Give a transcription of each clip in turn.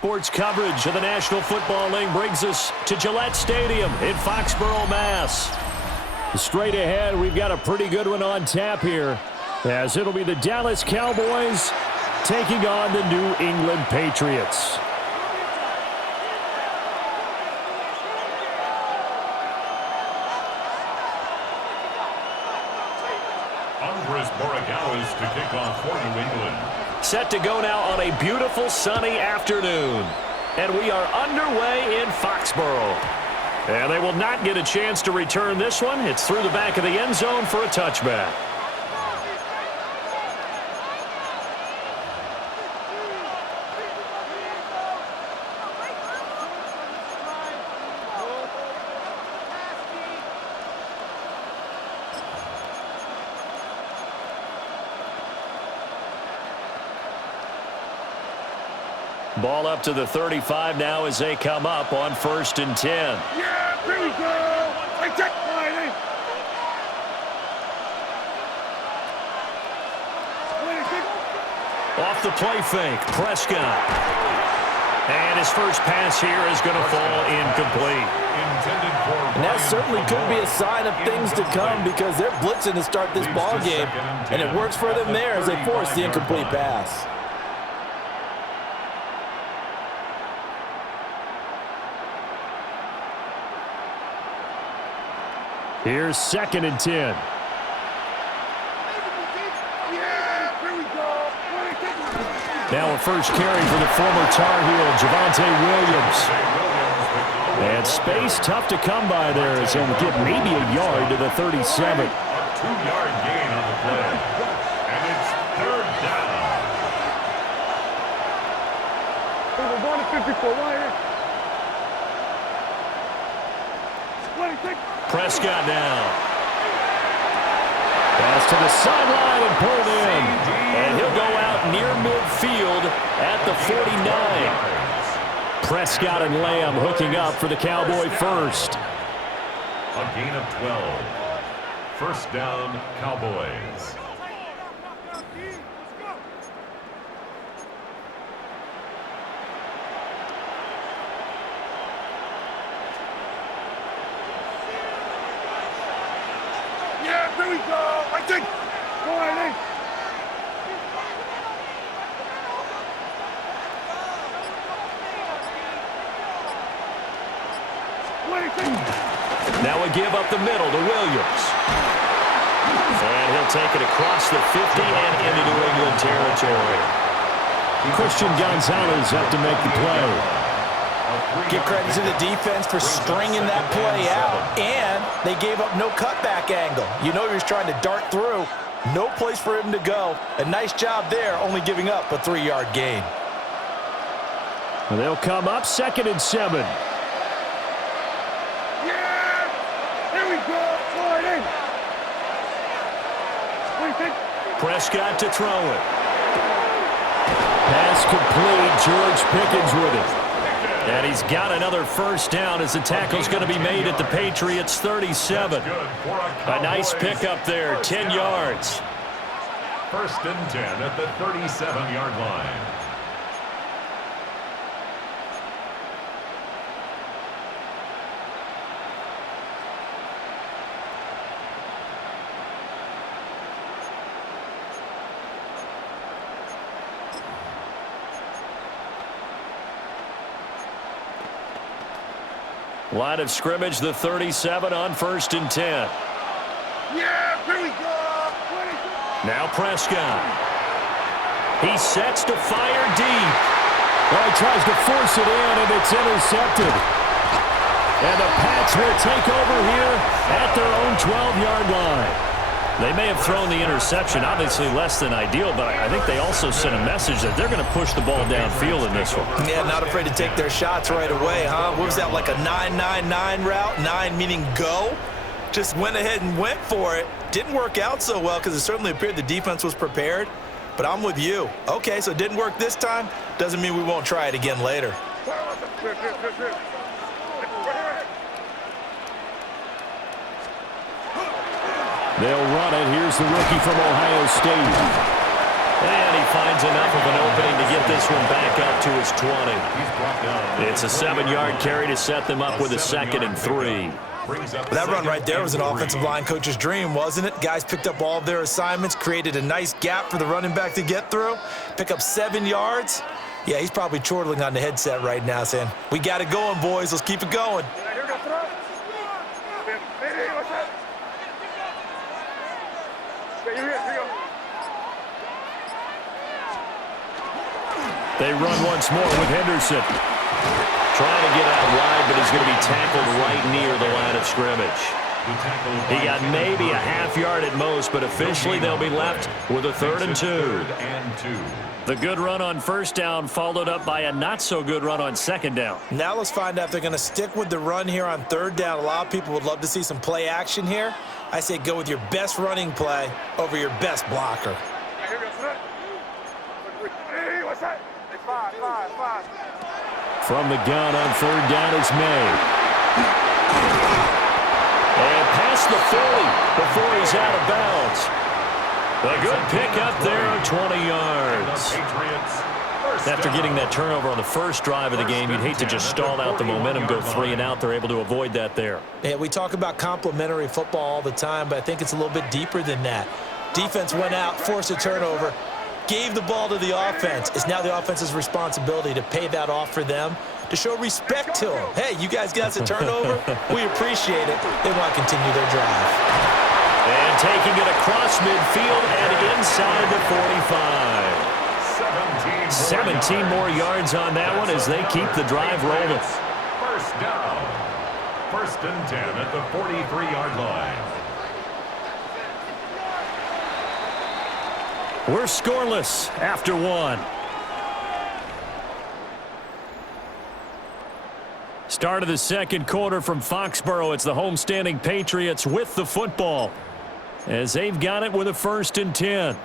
Sports coverage of the National Football League brings us to Gillette Stadium in Foxborough, Mass. Straight ahead, we've got a pretty good one on tap here, as it'll be the Dallas Cowboys taking on the New England Patriots. Andres Borregales to kick off for New England. Set to go now on a beautiful sunny afternoon. And we are underway in Foxborough. And they will not get a chance to return this one. It's through the back of the end zone for a touchback. Ball up to the 35 now as they come up on 1st and 10. Yeah, here we go. I take Friday. Off the play fake, Prescott. And his first pass here is going to fall incomplete. And that certainly could be a sign of things to come because they're blitzing to start this ball game. And it works for them there as they force the incomplete pass. Here's 2nd and 10. Now a first carry for the former Tar Heel, Javonte Williams. And space tough to come by there as he'll get maybe a yard to the 37. A 2-yard gain on the play. And it's 3rd down. We're going to 54 wire. Prescott now. Pass to the sideline and pulled in. And he'll go out near midfield at the 49. Prescott and Lamb hooking up for the Cowboy first. A gain of 12. 1st down, Cowboys. Here we go. I think. Go ahead. Now a give up the middle to Williams. And he'll take it across the 50 and into New England territory. Christian Gonzalez up to make the play. Give credit to the defense for stringing that play out, and they gave up no cutback angle. You know he was trying to dart through. No place for him to go. A nice job there, only giving up a 3-yard gain. They'll come up 2nd and 7. Yeah! Here we go. Friday. Prescott to throw it. Pass complete. George Pickens with it. And he's got another first down as the tackle's going to be made at the Patriots' 37. A nice pickup there, 10 yards. 1st and 10 at the 37-yard line. Line of scrimmage, the 37 on 1st and 10. Yeah, here we go. Now Prescott. He sets to fire deep. Well, he tries to force it in, and it's intercepted. And the Pats will take over here at their own 12-yard line. They may have thrown the interception, obviously less than ideal, but I think they also sent a message that they're going to push the ball downfield in this one. Yeah, not afraid to take their shots right away, huh? What was that, like a 9-9-9 route? 9 meaning go? Just went ahead and went for it. Didn't work out so well because it certainly appeared the defense was prepared. But I'm with you. Okay, so it didn't work this time. Doesn't mean we won't try it again later. They'll run it. Here's the rookie from Ohio State. And he finds enough of an opening to get this one back up to his 20. It's a 7-yard carry to set them up with a 2nd and 3. That run right there was an offensive line coach's dream, wasn't it? Guys picked up all of their assignments, created a nice gap for the running back to get through, pick up 7 yards. Yeah, he's probably chortling on the headset right now saying, we got it going, boys. Let's keep it going. They run once more with Henderson. Trying to get out wide, but he's going to be tackled right near the line of scrimmage. He got maybe a half yard at most, but officially they'll be left with a 3rd and 2. The good run on 1st down followed up by a not-so-good run on 2nd down. Now let's find out if they're going to stick with the run here on 3rd down. A lot of people would love to see some play action here. I say go with your best running play over your best blocker. From the gun on 3rd down is May. And past the 40 before he's out of bounds. A good pickup there, 20 yards. After getting that turnover on the first drive of the game, you'd hate to just stall out the momentum, go 3 and out. They're able to avoid that there. Yeah, we talk about complementary football all the time, but I think it's a little bit deeper than that. Defense went out, forced a turnover, gave the ball to the offense. It's now the offense's responsibility to pay that off for them, to show respect to them. Hey, you guys got us a turnover? We appreciate it. They want to continue their drive. And taking it across midfield and inside the 45. 17 more yards on that one as they keep the drive rolling. 1st down. 1st and 10 at the 43-yard line. We're scoreless after 1. Start of the 2nd quarter from Foxborough. It's the homestanding Patriots with the football as they've got it with a 1st and 10.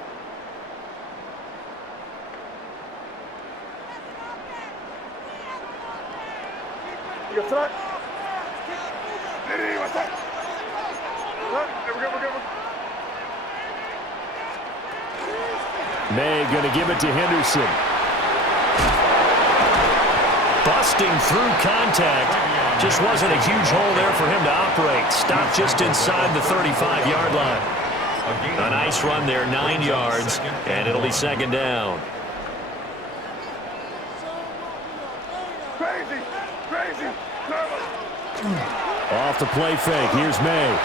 May going to give it to Henderson. Busting through contact. Just wasn't a huge hole there for him to operate. Stopped just inside the 35-yard line. A nice run there, 9 yards, and it'll be 2nd down. Off the play fake. Here's May.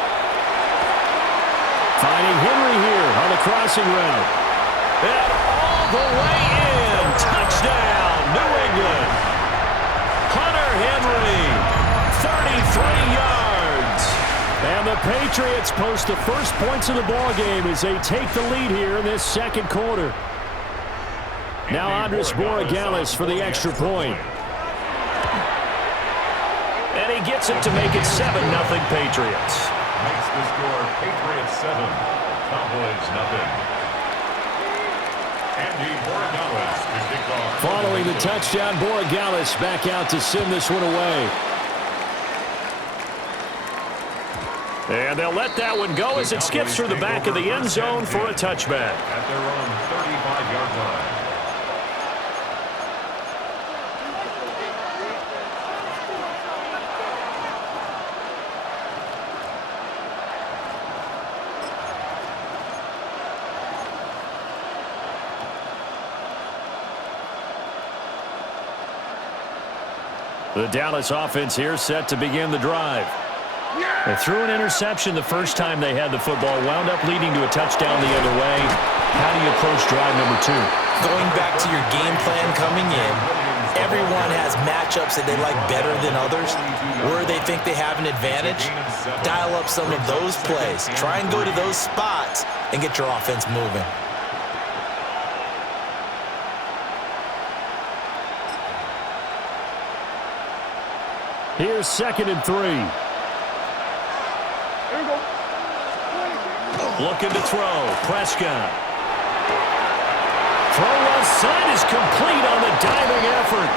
Finding Henry here on the crossing route. And all the way in. Touchdown, New England. Hunter Henry, 33 yards. And the Patriots post the first points of the ball game as they take the lead here in this 2nd quarter. Now Andres Borregales for the extra point. And he gets it to make it 7-0 Patriots. Makes the score Patriots 7, Cowboys 0. Andy Borregales to kick off. Following the touchdown, Borregales back out to send this one away. And they'll let that one go as it skips through the back of the end zone for a touchback. At their own 35-yard line. The Dallas offense here set to begin the drive. They threw an interception the first time they had the football, wound up leading to a touchdown the other way. How do you approach drive number 2? Going back to your game plan coming in, everyone has matchups that they like better than others, where they think they have an advantage. Dial up some of those plays. Try and go to those spots and get your offense moving. Here's 2nd and 3. Looking to throw. Prescott. Throw well side is complete on the diving effort.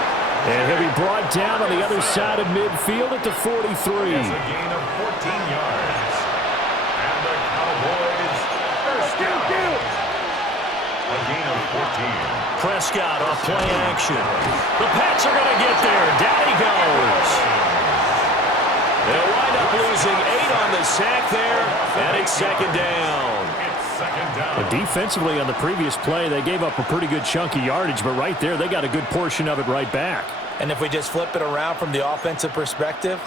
And he'll be brought down on the other side of midfield at the 43. It's a gain of 14 yards. And the Cowboys first down. A gain of Prescott off play action. The Pats are going to get there. Down he goes. They'll wind up losing 8 on the sack there, and it's second down. But defensively on the previous play, they gave up a pretty good chunk of yardage, but right there, they got a good portion of it right back. And if we just flip it around from the offensive perspective,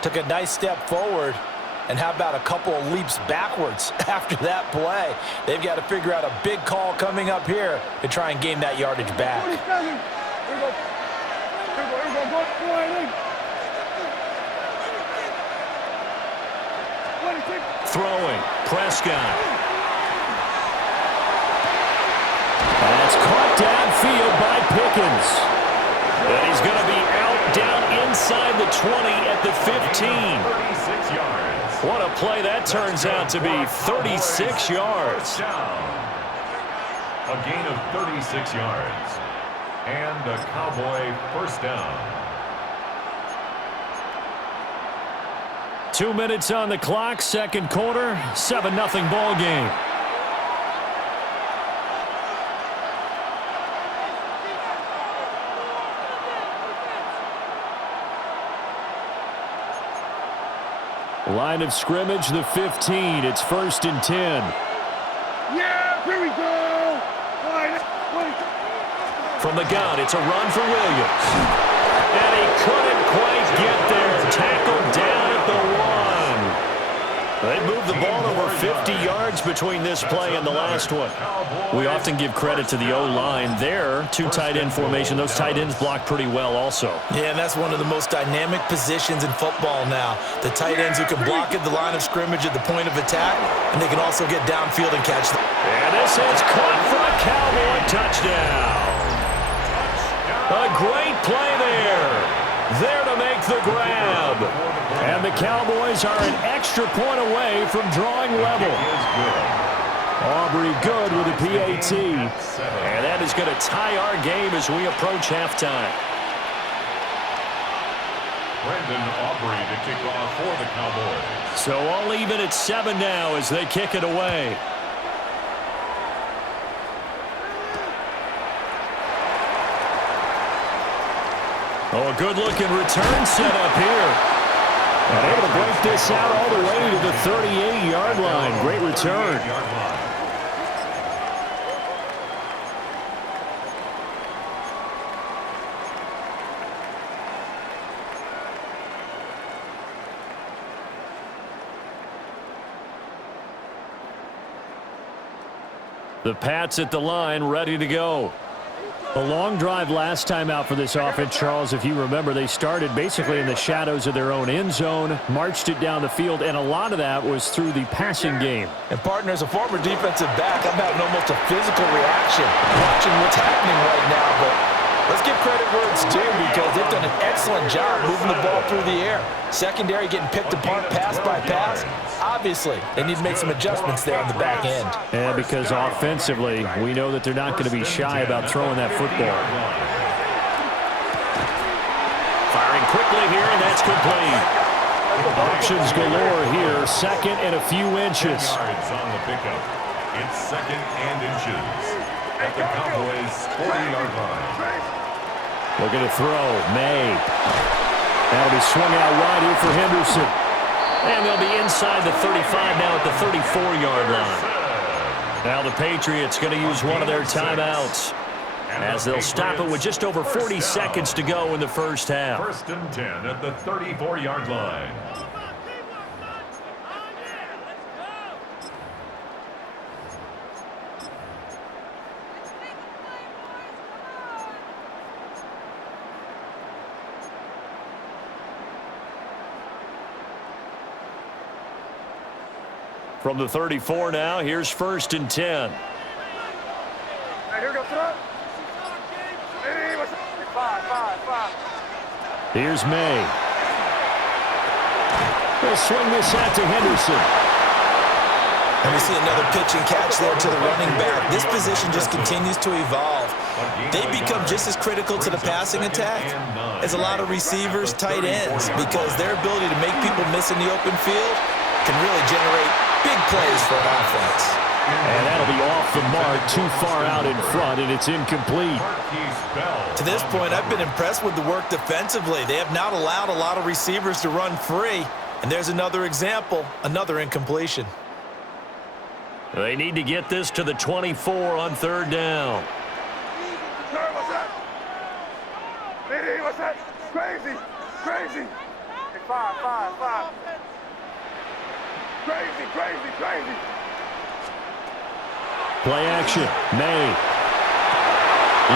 took a nice step forward, and how about a couple of leaps backwards after that play? They've got to figure out a big call coming up here to try and gain that yardage back. Throwing, Prescott. That's caught downfield by Pickens. And he's going to be out down inside the 20 at the 15. 36 yards. What a play that turns out to be, 36 yards. A gain of 36 yards. And a Cowboy first down. 2 minutes on the clock, second quarter, 7-0 ball game. Line of scrimmage, the 15. It's 1st and 10. Yeah, here we go. From the gun, it's a run for Williams. And he couldn't quite get there. Tackled down at the 1. They moved the ball over 50 yards between this play and the last one. We often give credit to the O-line there. 2 tight end formation. Those tight ends block pretty well also. Yeah, and that's one of the most dynamic positions in football now. The tight ends who can block at the line of scrimmage at the point of attack, and they can also get downfield and catch them. And this is caught for a Cowboy touchdown. A great play there. There to make the grab. And the Cowboys are an extra point away from drawing level. Aubrey good with a PAT. And that is going to tie our game as we approach halftime. Brendan Aubrey to kick off for the Cowboys. So all even at 7 now as they kick it away. Oh, a good-looking return set up here. And able to break this out all the way to the 38-yard line. Great return. The Pats at the line, ready to go. A long drive last time out for this offense, Charles. If you remember, they started basically in the shadows of their own end zone, marched it down the field, and a lot of that was through the passing game. And, partner, as a former defensive back, I'm having almost a physical reaction watching what's happening right now. But let's give credit where it's due because they've done an excellent job moving the ball through the air. Secondary getting picked apart pass by pass. Obviously, they need to make some adjustments there on the back end. And because offensively, we know that they're not going to be shy about throwing that football. Firing quickly here, and that's complete. Options galore here, second and a few inches. Yards on the pickup. It's 2nd and inches at the Cowboys' 40-yard line. Looking to throw, May. That'll be swung out wide here for Henderson. And they'll be inside the 35 now at the 34-yard line. Now the Patriots going to use one of their timeouts as they'll stop it with just over 40 seconds to go in the first half. 1st and 10 at the 34-yard line. From the 34 now, here's 1st and 10. Hey, here we go, throw. Hey, what's up? 5. Here's May. They'll swing this out to Henderson. And we see another pitch and catch there to the running back. This position just continues to evolve. They become just as critical to the passing attack as a lot of receivers, tight ends, because their ability to make people miss in the open field can really generate big plays for an offense. And that'll be off the mark, too far out in front, and it's incomplete. To this point, I've been impressed with the work defensively. They have not allowed a lot of receivers to run free. And there's another example, another incompletion. They need to get this to the 24 on third down. Sir, what's up? Lady, what's up? Crazy, crazy. Hey, five. Crazy, crazy, crazy. Play action. May.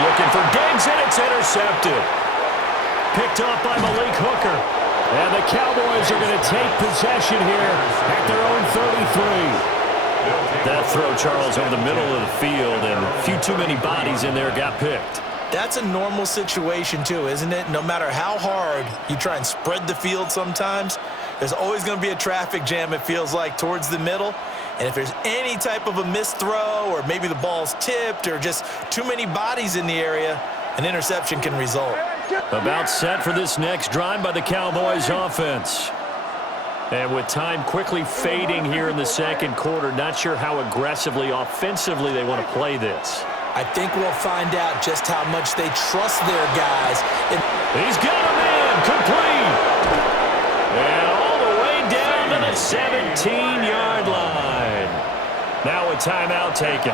Looking for Diggs, and it's intercepted. Picked off by Malik Hooker. And the Cowboys are going to take possession here at their own 33. That throw, Charles, over the middle of the field, and a few too many bodies in there got picked. That's a normal situation too, isn't it? No matter how hard you try and spread the field sometimes, there's always going to be a traffic jam, it feels like, towards the middle. And if there's any type of a missed throw, or maybe the ball's tipped, or just too many bodies in the area, an interception can result. About set for this next drive by the Cowboys offense. And with time quickly fading here in the second quarter, not sure how aggressively, offensively they want to play this. I think we'll find out just how much they trust their guys. He's got a man, complete. And all the way down to the 17-yard line. Now a timeout taken.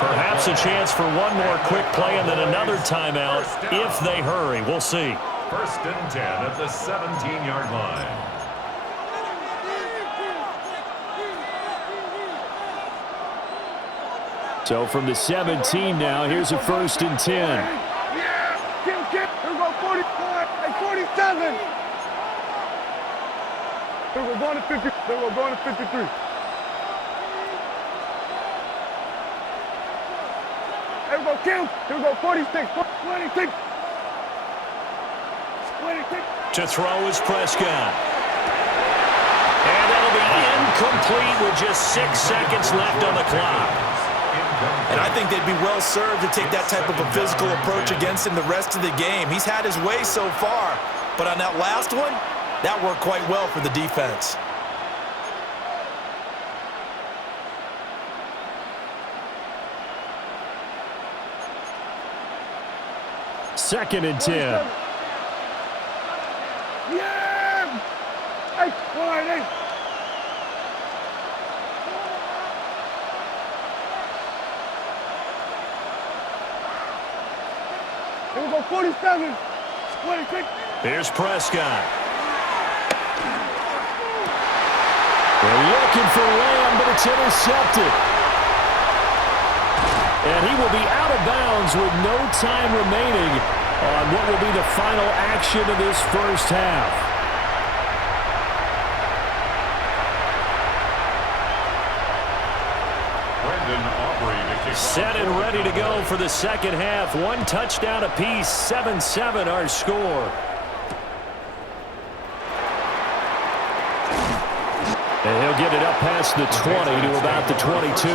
Perhaps a chance for one more quick play and then another timeout if they hurry. We'll see. 1st and 10 at the 17-yard line. So from the 17 now, here's a 1st and 10. Yeah, Kim, here we go, 47. Here we're going to 50. Here we're going to 53. Here we go, Kim. Here we go, 46. 26. 26. To throw is Prescott. And that'll be incomplete with just 6 seconds left on the clock. And I think they'd be well served to take that type of a physical approach against him the rest of the game. He's had his way so far, but on that last one, that worked quite well for the defense. Second and 10. Yeah! Hey, all right, hey. Here we go, 47. 26. Here's Prescott. They're looking for Lamb, but it's intercepted. And he will be out of bounds with no time remaining on what will be the final action of this first half. Set and ready to go for the second half. One touchdown apiece, 7-7 our score. And he'll get it up past the 20 to about the 22.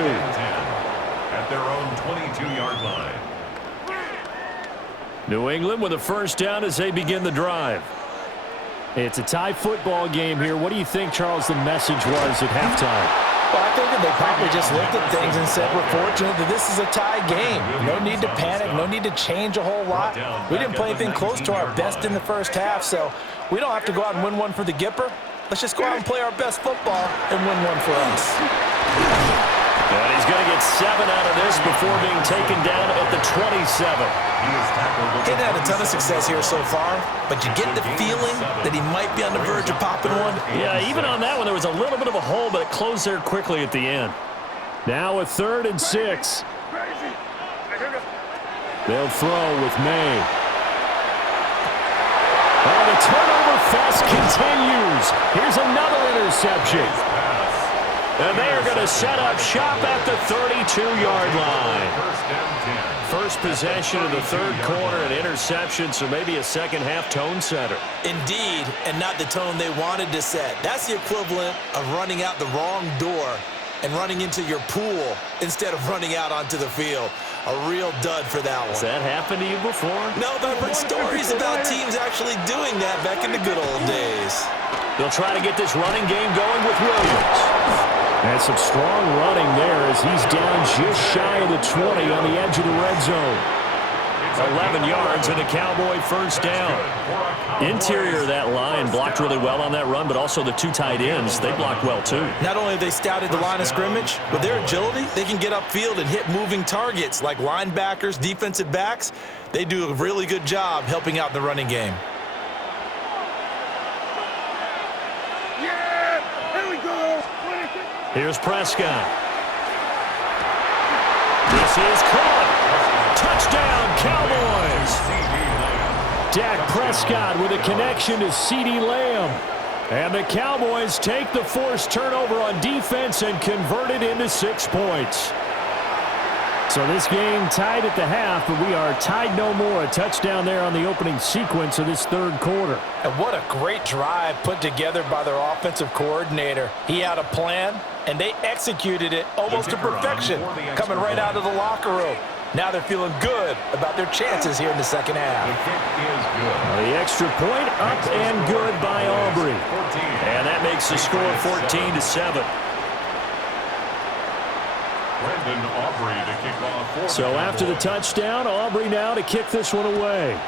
At their own 22-yard line. New England with a first down as they begin the drive. It's a tie football game here. What do you think, Charles, the message was at halftime? Well, I think that they probably just looked at things and said, we're fortunate that this is a tie game. No need to panic, no need to change a whole lot. We didn't play anything close to our best in the first half, so we don't have to go out and win one for the Gipper. Let's just go out and play our best football and win one for us. And he's going to get 7 out of this before being taken down at the 27. He's had a ton of success here so far, but you get the feeling that he might be on the verge of popping one. Yeah, even on that one, there was a little bit of a hole, but it closed there quickly at the end. Now a 3rd and 6. They'll throw with May. Oh, the turnover fest continues. Here's another interception. And they are going to set up shop at the 32-yard line. First possession of the third quarter, an interception, so maybe a second-half tone setter. Indeed, and not the tone they wanted to set. That's the equivalent of running out the wrong door and running into your pool instead of running out onto the field. A real dud for that one. Has that happened to you before? No, but I've heard stories about teams actually doing that back in the good old days. They'll try to get this running game going with Williams. And some strong running there as he's down just shy of the 20 on the edge of the red zone. 11 yards and a Cowboy first down. Interior of that line blocked really well on that run, but also the two tight ends, they blocked well too. Not only have they scouted the line of scrimmage, with their agility, they can get upfield and hit moving targets like linebackers, defensive backs. They do a really good job helping out in the running game. Yeah, here we go. Here's Prescott. This is caught. Touchdown, Cowboys. Dak Prescott with a connection to CeeDee Lamb. And the Cowboys take the forced turnover on defense and convert it into 6 points. So this game tied at the half, but we are tied no more. A touchdown there on the opening sequence of this third quarter. And what a great drive put together by their offensive coordinator. He had a plan, and they executed it almost to perfection, coming right out of the locker room. Now they're feeling good about their chances here in the second half. The extra point up and good by Aubrey. And that makes the score 14-7. Brandon Aubrey to kick off. So after the touchdown, Aubrey now to kick this one away.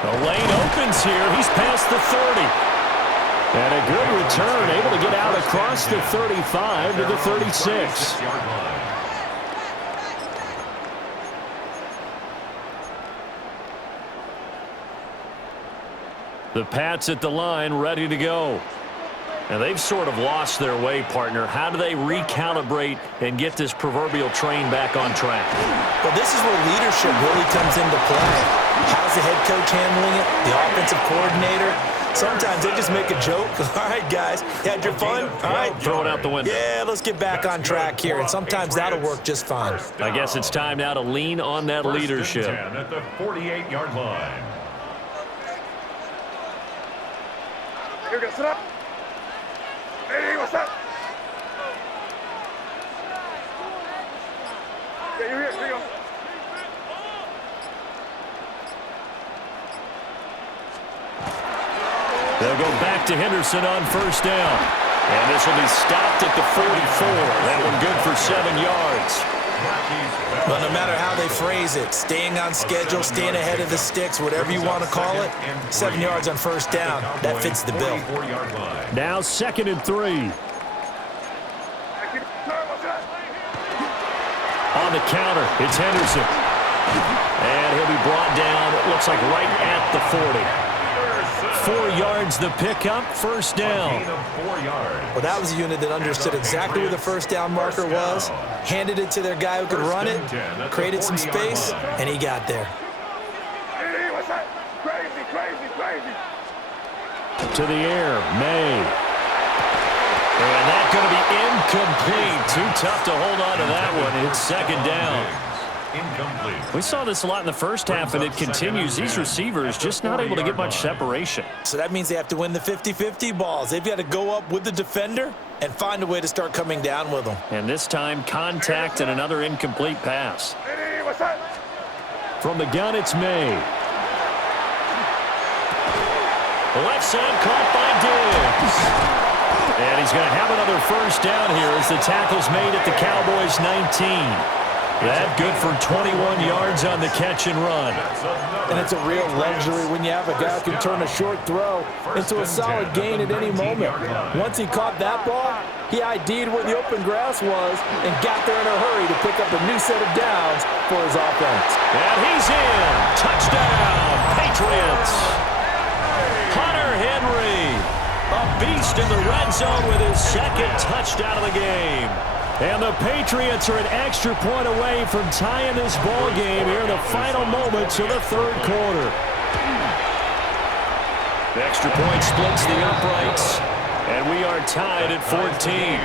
The lane opens here. He's past the 30. And a good return, able to get out across the 35 to the 36. The Pats at the line, ready to go. And they've sort of lost their way, partner. How do they recalibrate and get this proverbial train back on track? Well, this is where leadership really comes into play. How's the head coach handling it? The offensive coordinator? Sometimes they just make a joke. All right, guys, you had your fun? All right. Throw it out the window. Yeah, let's get back on track here. And sometimes that'll work just fine. I guess it's time now to lean on that leadership. At the 48-yard line. Here we go, sit up. Hey, what's up? Yeah, you're here. Here you go. They'll go back to Henderson on first down. And this will be stopped at the 44. That one good for 7 yards. But no matter how they phrase it, staying on schedule, staying ahead of the sticks, whatever you want to call it, 7 yards on first down, that fits the bill. Now 2nd and 3. On the counter, it's Henderson. And he'll be brought down, it looks like right at the 40. 4 yards the pickup, first down. Well, that was a unit that understood exactly where the first down marker was, handed it to their guy who could run it, created some space, and he got there. Hey, what's that? Crazy, crazy, crazy. To the air, May. And that's going to be incomplete. Too tough to hold on to that one. It's 2nd down. Incomplete. We saw this a lot in the first half, and it continues. These receivers just not able to get much separation. So that means they have to win the 50-50 balls. They've got to go up with the defender and find a way to start coming down with them. And this time, contact and another incomplete pass. Hey, what's that? From the gun, it's May. The left side caught by Diggs. And he's going to have another first down here as the tackle's made at the Cowboys' 19. That good for 21 yards on the catch and run. And it's a real luxury when you have a guy who can turn a short throw into a solid gain at any moment. Once he caught that ball, he ID'd where the open grass was and got there in a hurry to pick up a new set of downs for his offense. And he's in. Touchdown, Patriots. Hunter Henry, a beast in the red zone with his 2nd touchdown of the game. And the Patriots are an extra point away from tying this ball game here in the final moments of the third quarter. The extra point splits the uprights, and we are tied at 14.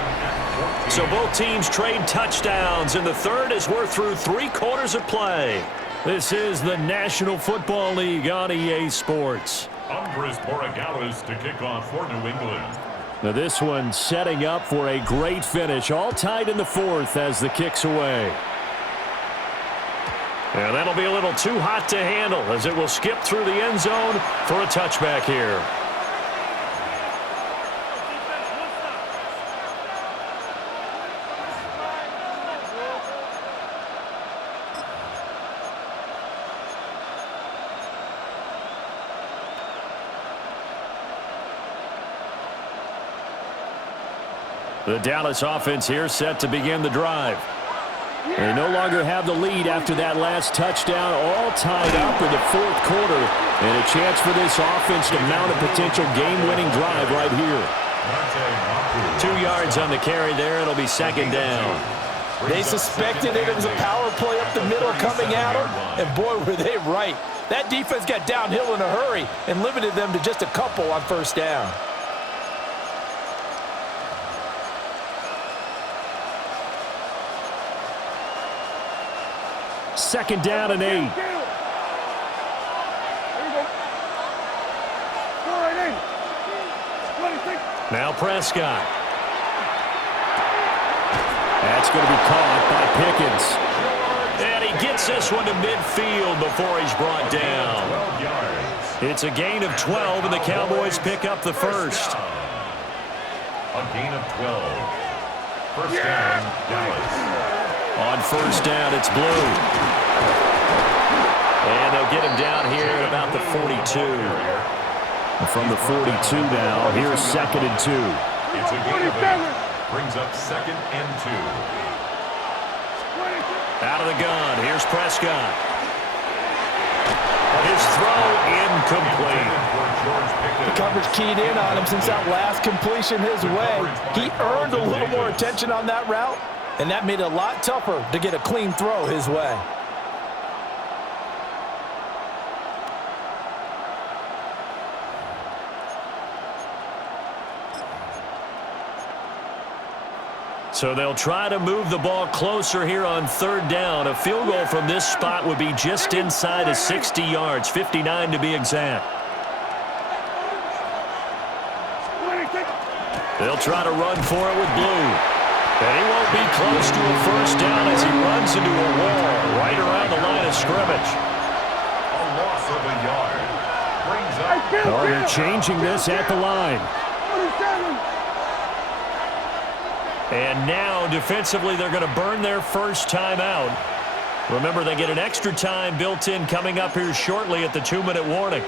So both teams trade touchdowns in the third as we're through 3 quarters of play. This is the National Football League on EA Sports. Andres Borregales to kick off for New England. Now this one setting up for a great finish. All tied in the 4th as the kick's away. And that'll be a little too hot to handle as it will skip through the end zone for a touchback here. The Dallas offense here set to begin the drive. They no longer have the lead after that last touchdown, all tied up in the fourth quarter, and a chance for this offense to mount a potential game-winning drive right here. 2 yards on the carry there. It'll be second down. They suspected it was a power play up the middle coming at them, and boy, were they right. That defense got downhill in a hurry and limited them to just a couple on first down. Second down and 8. Now Prescott. That's going to be caught by Pickens. And he gets this one to midfield before he's brought down. It's a gain of 12, and the Cowboys pick up the first. A gain of 12. First down, Dallas. On first down, it's Blue. And they'll get him down here at about the 42. From the 42 now, here's second and 2. It's a gain of 8. Brings up second and 2. Out of the gun, here's Prescott. His throw incomplete. The coverage keyed in on him since that last completion his way. He earned a little more attention on that route, and that made it a lot tougher to get a clean throw his way. So they'll try to move the ball closer here on third down. A field goal from this spot would be just inside of 60 yards, 59 to be exact. They'll try to run for it with Blue. And he won't be close to a first down as he runs into a wall right around the line of scrimmage. A loss of a yard. Brings up. Oh, they're changing this at the line. And now, defensively, they're going to burn their first timeout. Remember, they get an extra time built in coming up here shortly at the 2-minute warning.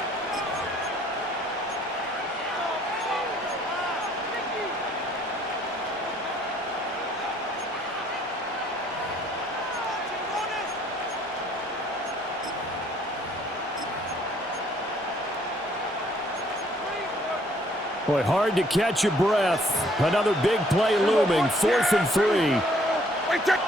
Boy, hard to catch your breath. Another big play looming, 4th and 3. Wait, check.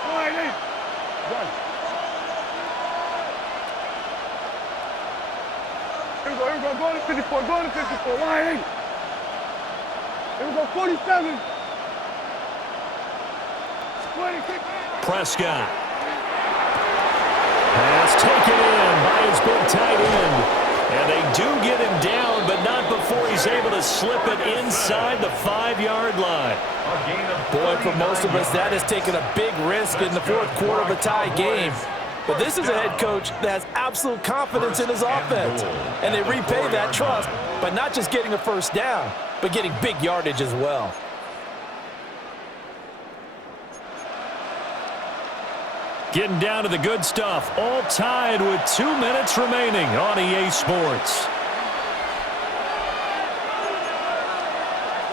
Here we go, go to 54, go to 54, line 8. Here we go, 47. 26. Prescott. Pass taken in by his big tight end. And they do get him down, but not before he's able to slip it inside the 5-yard line. Boy, for most of us, that has taken a big risk in the fourth quarter of a tie game. But this is a head coach that has absolute confidence in his offense. And they repay that trust by not just getting a first down, but getting big yardage as well. Getting down to the good stuff. All tied with 2 minutes remaining on EA Sports.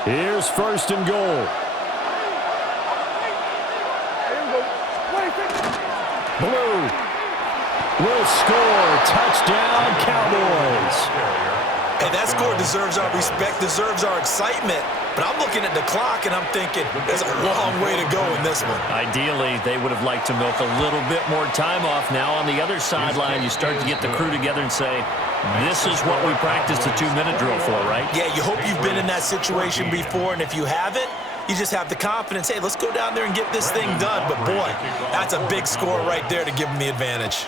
Here's first and goal. Blue will score. Touchdown, Cowboys. Hey, that score deserves our respect, deserves our excitement. But I'm looking at the clock, and I'm thinking there's a long way to go in this one. Ideally, they would have liked to milk a little bit more time off. Now on the other sideline, you start to get the crew together and say, this is what we practiced the 2-minute drill for, right? Yeah, you hope you've been in that situation before, and if you haven't, you just have the confidence, hey, let's go down there and get this thing done. But, boy, that's a big score right there to give them the advantage.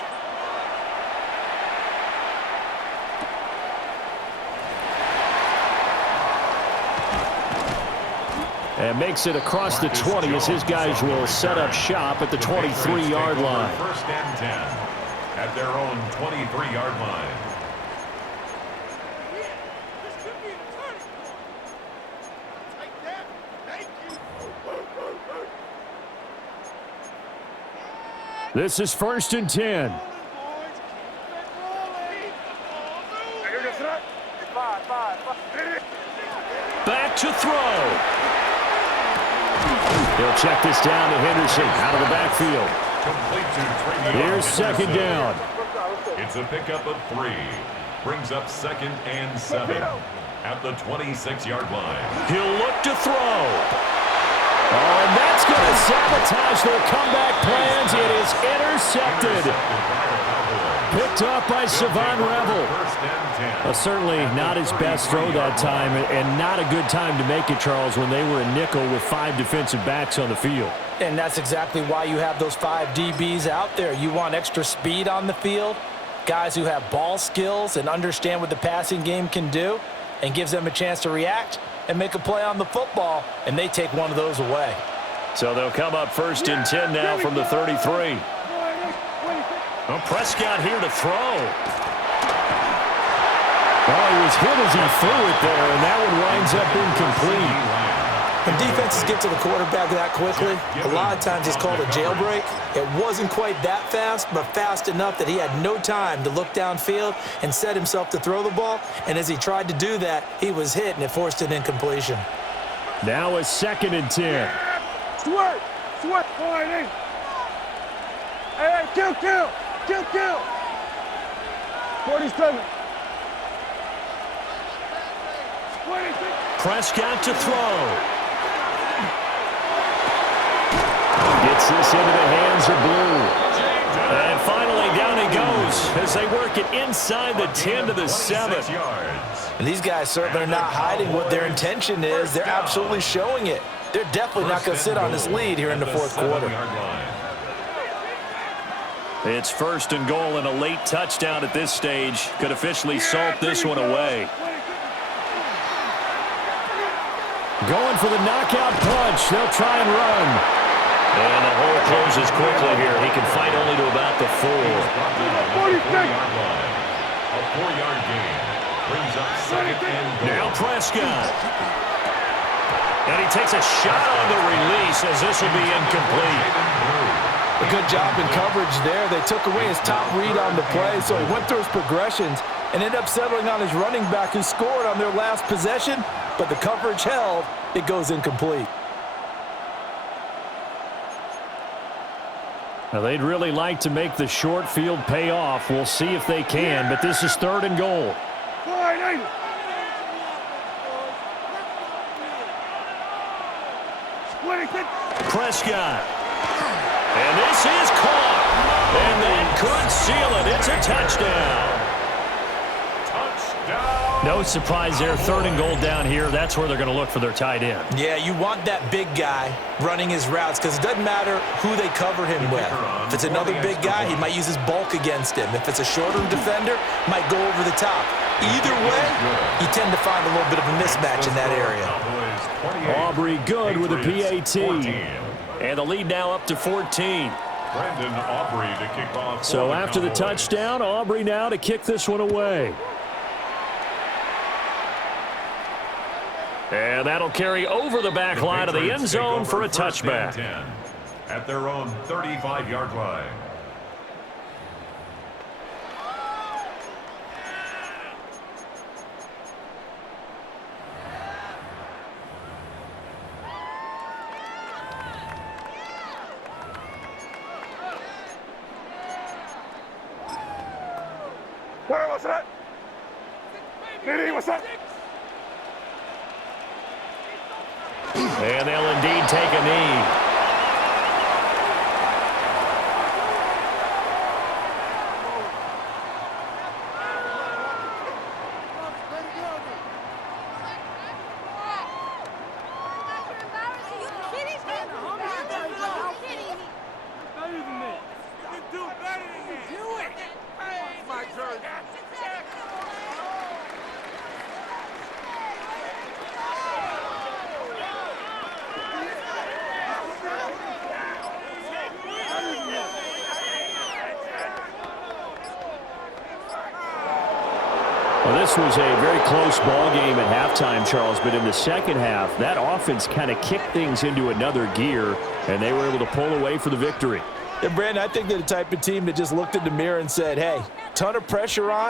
And makes it across the 20 as his guys will set up shop at the 23-yard line. First and 10. at their own 23-yard line. This is 1st and 10. Back to throw. He'll check this down to Henderson out of the backfield. Here's 2nd down. It's a pickup of 3. Brings up 2nd and 7 at the 26-yard line. He'll look to throw. Oh, and that's going to sabotage their comeback plans. It is intercepted. Picked up by Savon Revel. Certainly not his best throw that time, and not a good time to make it, Charles, when they were in nickel with 5 defensive backs on the field. And that's exactly why you have those 5 DBs out there. You want extra speed on the field, guys who have ball skills and understand what the passing game can do, and gives them a chance to react and make a play on the football, and they take one of those away. So they'll come up 1st and 10 now from the 33. Well, Prescott here to throw. Oh, he was hit as he threw it there, and that one winds up incomplete. When defenses get to the quarterback that quickly, a lot of times it's called a jailbreak. It wasn't quite that fast, but fast enough that he had no time to look downfield and set himself to throw the ball. And as he tried to do that, he was hit, and it forced an incompletion. Now a 2nd and 10. Sweat! Sweat! Go ahead, hey, kill! 47. 26. Prescott to throw. Gets this into the hands of Blue. And finally down he goes as they work it inside the 10 to the 7. And these guys certainly are not hiding what their intention is. They're absolutely showing it. They're definitely not going to sit on this lead here in the 4th quarter. It's 1st and goal and a late touchdown at this stage. Could officially salt this one away. Going for the knockout punch. They'll try and run. And the hole closes quickly here. He can fight only to about the 4. 46. A 4-yard gain. Brings up 2nd and goal. Now Prescott. And he takes a shot on the release as this will be incomplete. A good job in coverage there. They took away his top read on the play, so he went through his progressions and ended up settling on his running back who scored on their last possession, but the coverage held. It goes incomplete. Now they'd really like to make the short field pay off. We'll see if they can, but this is 3rd and goal. Prescott. And this is caught. And that could seal it. It's a touchdown. No surprise there. 3rd and goal down here. That's where they're going to look for their tight end. Yeah, you want that big guy running his routes because it doesn't matter who they cover him with. If it's another big guy, he might use his bulk against him. If it's a shorter defender, might go over the top. Either way, you tend to find a little bit of a mismatch in that area. Aubrey good with a PAT. And the lead now up to 14. Brandon Aubrey to kick off. So after the touchdown, Aubrey now to kick this one away. And that'll carry over the back line of the end zone for a touchback. At their own 35-yard line. What's that? Nitty, what's that? And they'll indeed take a knee. Well, this was a very close ball game at halftime, Charles, but in the second half, that offense kind of kicked things into another gear, and they were able to pull away for the victory. And, Brandon, I think they're the type of team that just looked in the mirror and said, hey, ton of pressure on.